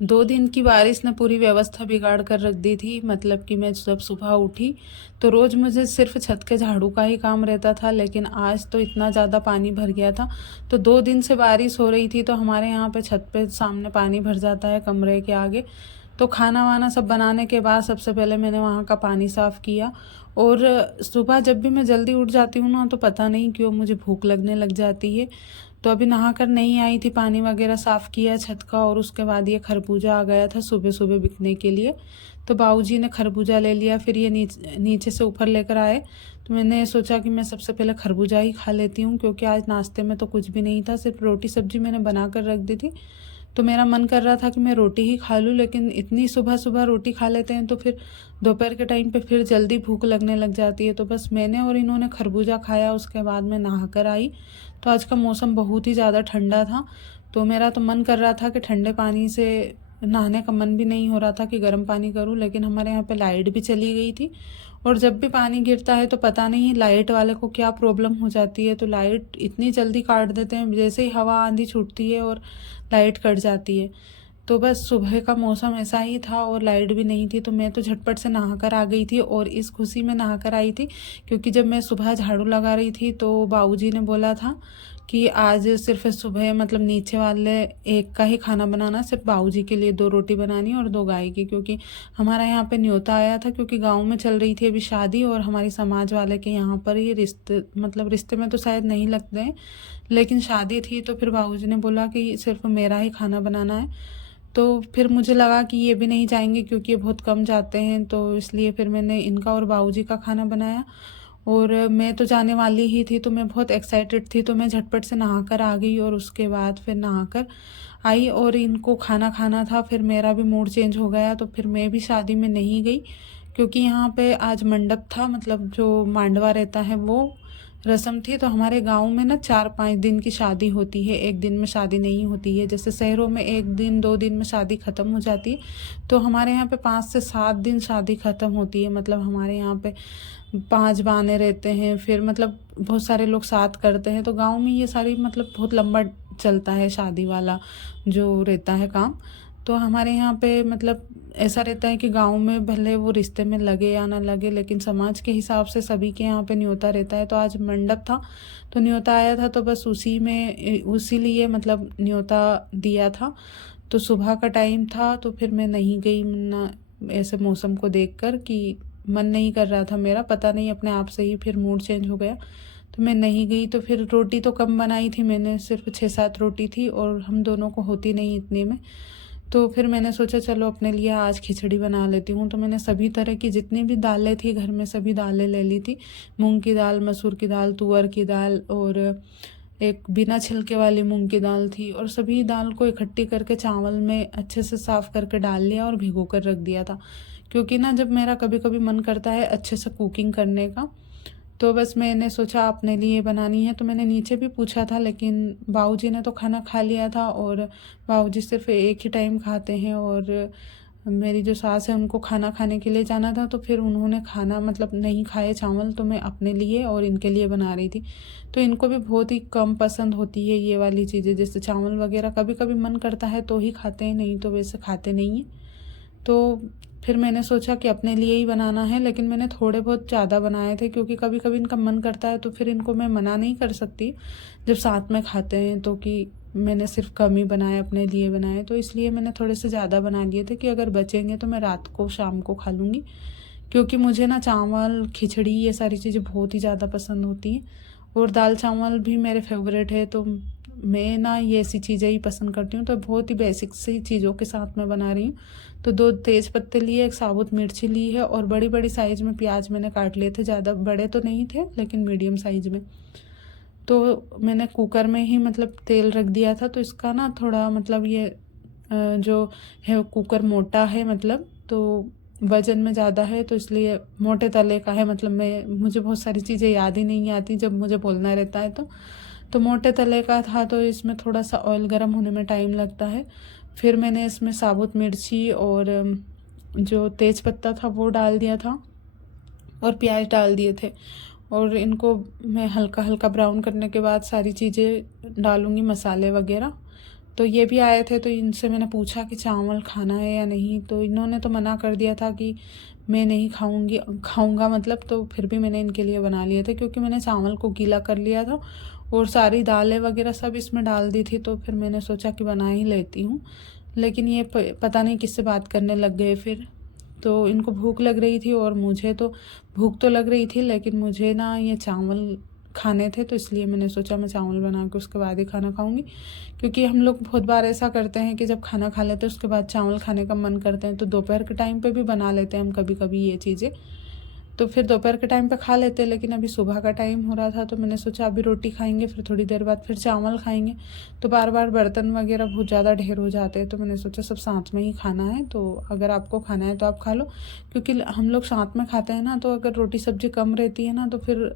2 दिन की बारिश ने पूरी व्यवस्था बिगाड़ कर रख दी थी। मतलब कि मैं जब सुबह उठी तो रोज़ मुझे सिर्फ छत के झाड़ू का ही काम रहता था, लेकिन आज तो इतना ज़्यादा पानी भर गया था। तो 2 दिन से बारिश हो रही थी, तो हमारे यहाँ पे छत पे सामने पानी भर जाता है कमरे के आगे। तो खाना वाना सब बनाने के बाद सबसे पहले मैंने वहाँ का पानी साफ़ किया। और सुबह जब भी मैं जल्दी उठ जाती हूँ ना, तो पता नहीं क्यों मुझे भूख लगने लग जाती है। तो अभी नहा कर नहीं आई थी, पानी वगैरह साफ़ किया छत का, और उसके बाद ये खरबूजा आ गया था सुबह सुबह बिकने के लिए। तो बाबूजी ने खरबूजा ले लिया, फिर ये नीचे से ऊपर लेकर आए। तो मैंने सोचा कि मैं सबसे पहले खरबूजा ही खा लेती हूँ, क्योंकि आज नाश्ते में तो कुछ भी नहीं था, सिर्फ रोटी सब्जी मैंने बना कर रख दी थी। तो मेरा मन कर रहा था कि मैं रोटी ही खा लूँ, लेकिन इतनी सुबह सुबह रोटी खा लेते हैं तो फिर दोपहर के टाइम पे फिर जल्दी भूख लगने लग जाती है। तो बस मैंने और इन्होंने खरबूजा खाया, उसके बाद मैं नहा कर आई। तो आज का मौसम बहुत ही ज़्यादा ठंडा था, तो मेरा तो मन कर रहा था कि ठंडे पानी से नहाने का मन भी नहीं हो रहा था कि गर्म पानी करूं, लेकिन हमारे यहाँ पे लाइट भी चली गई थी। और जब भी पानी गिरता है तो पता नहीं लाइट वाले को क्या प्रॉब्लम हो जाती है, तो लाइट इतनी जल्दी काट देते हैं, जैसे ही हवा आंधी छूटती है और लाइट कट जाती है। तो बस सुबह का मौसम ऐसा ही था और लाइट भी नहीं थी, तो मैं तो झटपट से नहा कर आ गई थी। और इस खुशी में नहा कर आई थी क्योंकि जब मैं सुबह झाड़ू लगा रही थी तो बाबूजी ने बोला था कि आज सिर्फ सुबह मतलब नीचे वाले एक का ही खाना बनाना, सिर्फ बाबूजी के लिए 2 रोटी बनानी और 2 गाय की, क्योंकि हमारा यहाँ पे न्योता आया था। क्योंकि गांव में चल रही थी अभी शादी, और हमारी समाज वाले के यहाँ पर ये रिश्ते, मतलब रिश्ते में तो शायद नहीं लगते हैं, लेकिन शादी थी। तो फिर बाबूजी ने बोला कि सिर्फ मेरा ही खाना बनाना है। तो फिर मुझे लगा कि ये भी नहीं जाएंगे क्योंकि ये बहुत कम जाते हैं, तो इसलिए फिर मैंने इनका और बाबूजी का खाना बनाया। और मैं तो जाने वाली ही थी, तो मैं बहुत एक्साइटेड थी, तो मैं झटपट से नहाकर आ गई और उसके बाद फिर नहाकर आई और इनको खाना खाना था। फिर मेरा भी मूड चेंज हो गया, तो फिर मैं भी शादी में नहीं गई, क्योंकि यहाँ पे आज मंडप था, मतलब जो मांडवा रहता है वो रस्म थी। तो हमारे गांव में ना 4-5 दिन की शादी होती है, एक दिन में शादी नहीं होती है। जैसे शहरों में 1 दिन 2 दिन में शादी ख़त्म हो जाती है, तो हमारे यहाँ पे 5 से 7 दिन शादी ख़त्म होती है। मतलब हमारे यहाँ पे 5 बहाने रहते हैं, फिर मतलब बहुत सारे लोग साथ करते हैं। तो गांव में ये सारी मतलब बहुत लंबा चलता है शादी वाला जो रहता है काम। तो हमारे यहाँ पे मतलब ऐसा रहता है कि गांव में भले वो रिश्ते में लगे या ना लगे, लेकिन समाज के हिसाब से सभी के यहाँ पे न्योता रहता है। तो आज मंडप था, तो न्योता आया था, तो बस उसी में उसी लिए मतलब न्योता दिया था। तो सुबह का टाइम था, तो फिर मैं नहीं गई ना, ऐसे मौसम को देखकर कि मन नहीं कर रहा था मेरा, पता नहीं अपने आप से ही फिर मूड चेंज हो गया, तो मैं नहीं गई। तो फिर रोटी तो कम बनाई थी मैंने, सिर्फ 6-7 रोटी थी और हम दोनों को होती नहीं इतने में। तो फिर मैंने सोचा चलो अपने लिए आज खिचड़ी बना लेती हूँ। तो मैंने सभी तरह की जितनी भी दालें थी घर में सभी दालें ले ली थी, मूंग की दाल, मसूर की दाल, तुअर की दाल, और एक बिना छिलके वाली मूंग की दाल थी। और सभी दाल को इकट्ठी करके चावल में अच्छे से साफ़ करके डाल लिया और भिगो कर रख दिया था, क्योंकि ना जब मेरा कभी कभी मन करता है अच्छे से कुकिंग करने का, तो बस मैंने सोचा अपने लिए बनानी है। तो मैंने नीचे भी पूछा था, लेकिन बाबूजी ने तो खाना खा लिया था, और बाबूजी सिर्फ एक ही टाइम खाते हैं, और मेरी जो सास है उनको खाना खाने के लिए जाना था, तो फिर उन्होंने खाना मतलब नहीं खाए चावल, तो मैं अपने लिए और इनके लिए बना रही थी। तो इनको भी बहुत ही कम पसंद होती है ये वाली चीज़ें, जैसे चावल वगैरह कभी कभी मन करता है तो ही खाते हैं, नहीं तो वैसे खाते नहीं हैं। तो फिर मैंने सोचा कि अपने लिए ही बनाना है, लेकिन मैंने थोड़े बहुत ज़्यादा बनाए थे, क्योंकि कभी कभी इनका मन करता है तो फिर इनको मैं मना नहीं कर सकती जब साथ में खाते हैं, तो कि मैंने सिर्फ कम ही बनाए, अपने लिए बनाए। तो इसलिए मैंने थोड़े से ज़्यादा बना लिए थे कि अगर बचेंगे तो मैं रात को शाम को खा लूँगी, क्योंकि मुझे ना चावल खिचड़ी ये सारी चीज़ें बहुत ही ज़्यादा पसंद होती हैं, और दाल चावल भी मेरे फेवरेट है। तो मैं ना ये ऐसी चीज़ें ही पसंद करती हूँ, तो बहुत ही बेसिक सी चीज़ों के साथ मैं बना रही हूँ। तो 2 तेज़ पत्ते लिए, 1 साबुत मिर्ची ली है, और बड़ी बड़ी साइज़ में प्याज मैंने काट लिए थे, ज़्यादा बड़े तो नहीं थे लेकिन मीडियम साइज़ में। तो मैंने कुकर में ही मतलब तेल रख दिया था। तो इसका ना थोड़ा मतलब ये जो है कुकर मोटा है, मतलब तो वज़न में ज़्यादा है, तो इसलिए मोटे तले का है। मतलब मुझे बहुत सारी चीज़ें याद ही नहीं आती जब मुझे बोलना रहता है, तो मोटे तले का था, तो इसमें थोड़ा सा ऑयल गर्म होने में टाइम लगता है। फिर मैंने इसमें साबुत मिर्ची और जो तेज़ पत्ता था वो डाल दिया था, और प्याज डाल दिए थे, और इनको मैं हल्का हल्का ब्राउन करने के बाद सारी चीज़ें डालूँगी, मसाले वगैरह। तो ये भी आए थे, तो इनसे मैंने पूछा कि चावल खाना है या नहीं, तो इन्होंने तो मना कर दिया था कि मैं नहीं खाऊंगा मतलब। तो फिर भी मैंने इनके लिए बना लिए थे, क्योंकि मैंने चावल को गीला कर लिया था और सारी दालें वगैरह सब इसमें डाल दी थी, तो फिर मैंने सोचा कि बना ही लेती हूँ। लेकिन ये पता नहीं किससे बात करने लग गए फिर। तो इनको भूख लग रही थी और मुझे तो भूख तो लग रही थी, लेकिन मुझे ना ये चावल खाने थे, तो इसलिए मैंने सोचा मैं चावल बना के उसके बाद ही खाना खाऊंगी। क्योंकि हम लोग बहुत बार ऐसा करते हैं कि जब खाना खा लेते हैं उसके बाद चावल खाने का मन करते हैं, तो दोपहर के टाइम पे भी बना लेते हैं हम कभी कभी ये चीज़ें। तो फिर दोपहर के टाइम पे खा लेते हैं, लेकिन अभी सुबह का टाइम हो रहा था, तो मैंने सोचा अभी रोटी खाएंगे, फिर थोड़ी देर बाद फिर चावल खाएंगे, तो बार बार बर्तन वगैरह बहुत ज़्यादा ढेर हो जाते हैं। तो मैंने सोचा सब साथ में ही खाना है, तो अगर आपको खाना है तो आप खा लो। क्योंकि हम लोग साथ में खाते हैं ना, तो अगर रोटी सब्जी कम रहती है ना, तो फिर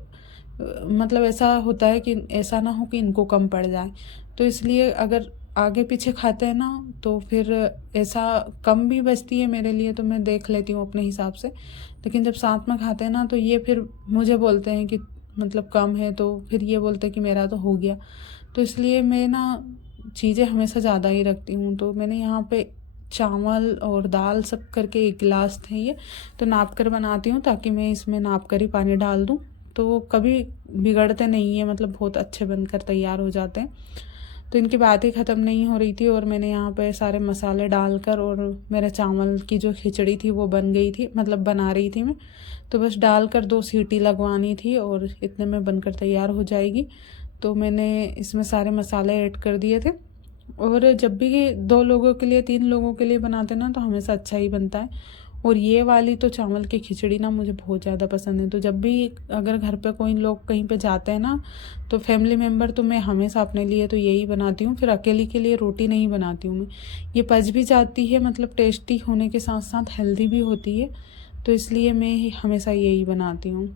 मतलब ऐसा होता है कि ऐसा ना हो कि इनको कम पड़ जाए। तो इसलिए अगर आगे पीछे खाते हैं ना, तो फिर ऐसा कम भी बचती है मेरे लिए, तो मैं देख लेती हूँ अपने हिसाब से। लेकिन जब साथ में खाते हैं ना, तो ये फिर मुझे बोलते हैं कि मतलब कम है, तो फिर ये बोलते हैं कि मेरा तो हो गया। तो इसलिए मैं ना चीज़ें हमेशा ज़्यादा ही रखती हूँ। तो मैंने यहाँ पे चावल और दाल सब करके 1 गिलास थे ये, तो नाप कर बनाती हूँ, ताकि मैं इसमें नाप कर ही पानी डाल दूँ, तो वो कभी बिगड़ते नहीं है, मतलब बहुत अच्छे बनकर तैयार हो जाते हैं। तो इनकी बात ही ख़त्म नहीं हो रही थी, और मैंने यहाँ पे सारे मसाले डालकर, और मेरे चावल की जो खिचड़ी थी वो बन गई थी, मतलब बना रही थी मैं। तो बस डालकर 2 सीटी लगवानी थी और इतने में बनकर तैयार हो जाएगी। तो मैंने इसमें सारे मसाले ऐड कर दिए थे। और जब भी 2 लोगों के लिए 3 लोगों के लिए बनाते ना, तो हमेशा अच्छा ही बनता है। और ये वाली तो चावल की खिचड़ी ना मुझे बहुत ज़्यादा पसंद है। तो जब भी अगर घर पे कोई लोग कहीं पे जाते हैं ना, तो फैमिली मेम्बर, तो मैं हमेशा अपने लिए तो यही बनाती हूँ। फिर अकेली के लिए रोटी नहीं बनाती हूँ मैं। ये पच भी जाती है, मतलब टेस्टी होने के साथ साथ हेल्दी भी होती है, तो इसलिए मैं हमेशा यही बनाती हूँ।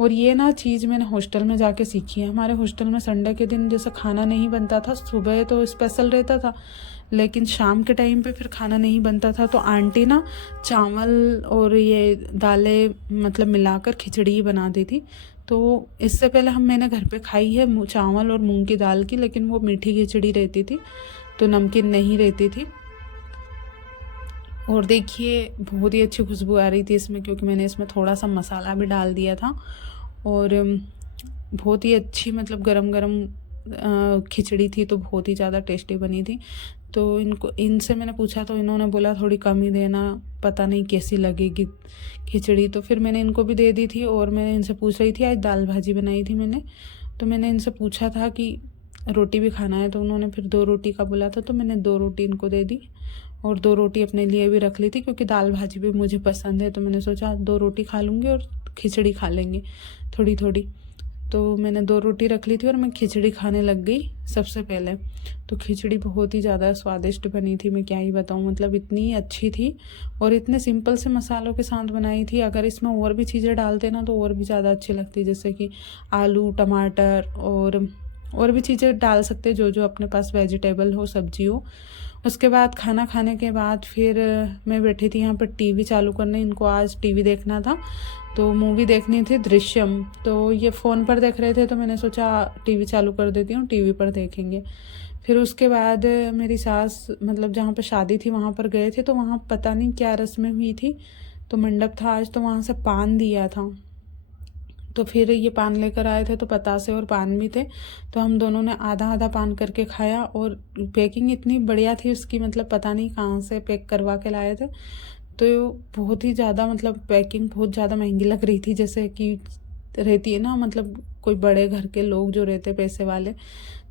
और ये ना चीज़ मैंने हॉस्टल में जाके सीखी है। हमारे हॉस्टल में संडे के दिन जैसे खाना नहीं बनता था, सुबह तो स्पेशल रहता था, लेकिन शाम के टाइम पे फिर खाना नहीं बनता था, तो आंटी ना चावल और ये दालें मतलब मिलाकर खिचड़ी ही बना दी थी। तो इससे पहले मैंने घर पे खाई है चावल और मूंग की दाल की, लेकिन वो मीठी खिचड़ी रहती थी, तो नमकीन नहीं रहती थी। और देखिए बहुत ही अच्छी खुशबू आ रही थी इसमें, क्योंकि मैंने इसमें थोड़ा सा मसाला भी डाल दिया था। और बहुत ही अच्छी मतलब गरम गरम खिचड़ी थी, तो बहुत ही ज़्यादा टेस्टी बनी थी। तो इनसे मैंने पूछा, तो इन्होंने बोला थोड़ी कम ही देना, पता नहीं कैसी लगेगी खिचड़ी। तो फिर मैंने इनको भी दे दी थी। और मैं इनसे पूछ रही थी, आज दाल भाजी बनाई थी मैंने, तो मैंने इनसे पूछा था कि रोटी भी खाना है, तो उन्होंने फिर 2 रोटी का बोला था, तो मैंने 2 रोटी इनको दे दी और 2 रोटी अपने लिए भी रख ली थी, क्योंकि दाल भाजी भी मुझे पसंद है। तो मैंने सोचा 2 रोटी खा लूँगी और खिचड़ी खा लेंगे थोड़ी थोड़ी। तो मैंने 2 रोटी रख ली थी और मैं खिचड़ी खाने लग गई सबसे पहले। तो खिचड़ी बहुत ही ज़्यादा स्वादिष्ट बनी थी, मैं क्या ही बताऊँ, मतलब इतनी अच्छी थी और इतने सिंपल से मसालों के साथ बनाई थी। अगर इसमें और भी चीज़ें डालते ना, तो और भी ज़्यादा अच्छी लगती, जैसे कि आलू टमाटर और भी चीज़ें डाल सकते, जो जो अपने पास वेजिटेबल हो, सब्जी हो। उसके बाद खाना खाने के बाद फिर मैं बैठी थी यहाँ पर टीवी चालू करने। इनको आज टीवी देखना था, तो मूवी देखनी थी दृश्यम। तो ये फ़ोन पर देख रहे थे, तो मैंने सोचा टीवी चालू कर देती हूँ, टीवी पर देखेंगे। फिर उसके बाद मेरी सास मतलब जहाँ पर शादी थी वहाँ पर गए थे, तो वहाँ पता नहीं क्या रस्में हुई थी, तो मंडप था आज, तो वहाँ से पान दिया था। तो फिर ये पान लेकर आए थे, तो पतासे और पान भी थे, तो हम दोनों ने आधा आधा पान करके खाया। और पैकिंग इतनी बढ़िया थी उसकी, मतलब पता नहीं कहाँ से पैक करवा के लाए थे। तो बहुत ही ज़्यादा मतलब पैकिंग बहुत ज़्यादा महंगी लग रही थी, जैसे कि रहती है ना, मतलब कोई बड़े घर के लोग जो रहते पैसे वाले,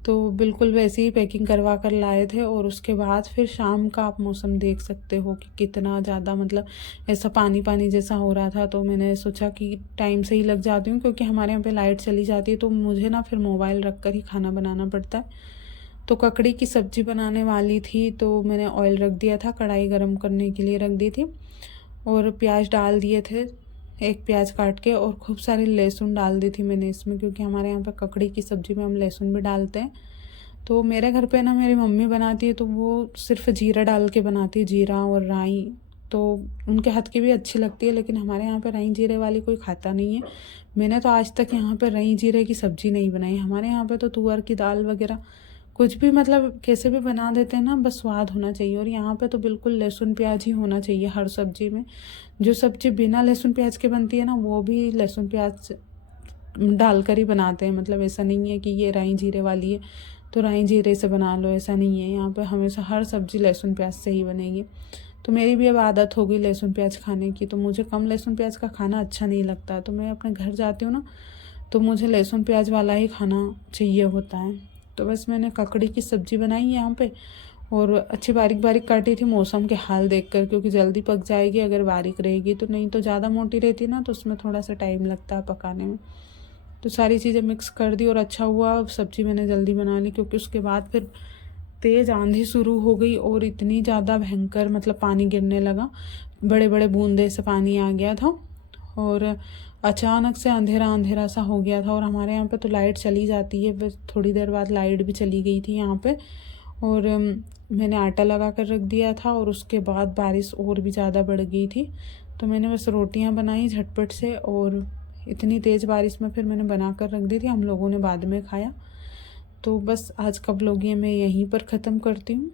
तो बिल्कुल वैसे ही पैकिंग करवा कर लाए थे। और उसके बाद फिर शाम का आप मौसम देख सकते हो कि कितना ज़्यादा मतलब ऐसा पानी पानी जैसा हो रहा था। तो मैंने सोचा कि टाइम से ही लग जाती हूँ, क्योंकि हमारे यहाँ पे लाइट चली जाती है, तो मुझे ना फिर मोबाइल रख कर ही खाना बनाना पड़ता है। तो ककड़ी की सब्ज़ी बनाने वाली थी, तो मैंने ऑयल रख दिया था, कढ़ाई गर्म करने के लिए रख दी थी, और प्याज डाल दिए थे, 1 प्याज काट के, और खूब सारी लहसुन डाल दी थी मैंने इसमें, क्योंकि हमारे यहाँ पे ककड़ी की सब्ज़ी में हम लहसुन भी डालते हैं। तो मेरे घर पे ना मेरी मम्मी बनाती है, तो वो सिर्फ जीरा डाल के बनाती है, जीरा और राई, तो उनके हाथ की भी अच्छी लगती है। लेकिन हमारे यहाँ पे राई जीरे वाली कोई खाता नहीं है। मैंने तो आज तक यहाँ पे राई जीरे की सब्ज़ी नहीं बनाई। हमारे यहाँ पे तो तुअर की दाल वगैरह कुछ भी मतलब कैसे भी बना देते हैं ना, बस स्वाद होना चाहिए। और यहाँ पे तो बिल्कुल लहसुन प्याज ही होना चाहिए हर सब्जी में। जो सब्जी बिना लहसुन प्याज के बनती है ना, वो भी लहसुन प्याज डालकर ही बनाते हैं। मतलब ऐसा नहीं है कि ये राई जीरे वाली है तो राई जीरे से बना लो, ऐसा नहीं है। यहाँ पे हमेशा हर सब्ज़ी लहसुन प्याज से ही बनेगी। तो मेरी भी अब आदत हो गई लहसुन प्याज खाने की, तो मुझे कम लहसुन प्याज का खाना अच्छा नहीं लगता। तो मैं अपने घर जाती हूँ ना, तो मुझे लहसुन प्याज वाला ही खाना चाहिए होता है। तो बस मैंने ककड़ी की सब्ज़ी बनाई यहाँ पे, और अच्छी बारीक बारीक काटी थी मौसम के हाल देखकर, क्योंकि जल्दी पक जाएगी अगर बारीक रहेगी तो। नहीं तो ज़्यादा मोटी रहती ना तो उसमें थोड़ा सा टाइम लगता है पकाने में। तो सारी चीज़ें मिक्स कर दी और अच्छा हुआ सब्ज़ी मैंने जल्दी बना ली, क्योंकि उसके बाद फिर तेज़ आंधी शुरू हो गई और इतनी ज़्यादा भयंकर मतलब पानी गिरने लगा, बड़े बड़े बूंदे से पानी आ गया था। और अचानक से अंधेरा अंधेरा सा हो गया था। और हमारे यहाँ पे तो लाइट चली जाती है, बस थोड़ी देर बाद लाइट भी चली गई थी यहाँ पे। और मैंने आटा लगा कर रख दिया था, और उसके बाद बारिश और भी ज़्यादा बढ़ गई थी। तो मैंने बस रोटियाँ बनाई झटपट से, और इतनी तेज़ बारिश में फिर मैंने बना कर रख दी थी, हम लोगों ने बाद में खाया। तो बस आज का व्लॉग ये मैं यहीं पर ख़त्म करती हूँ।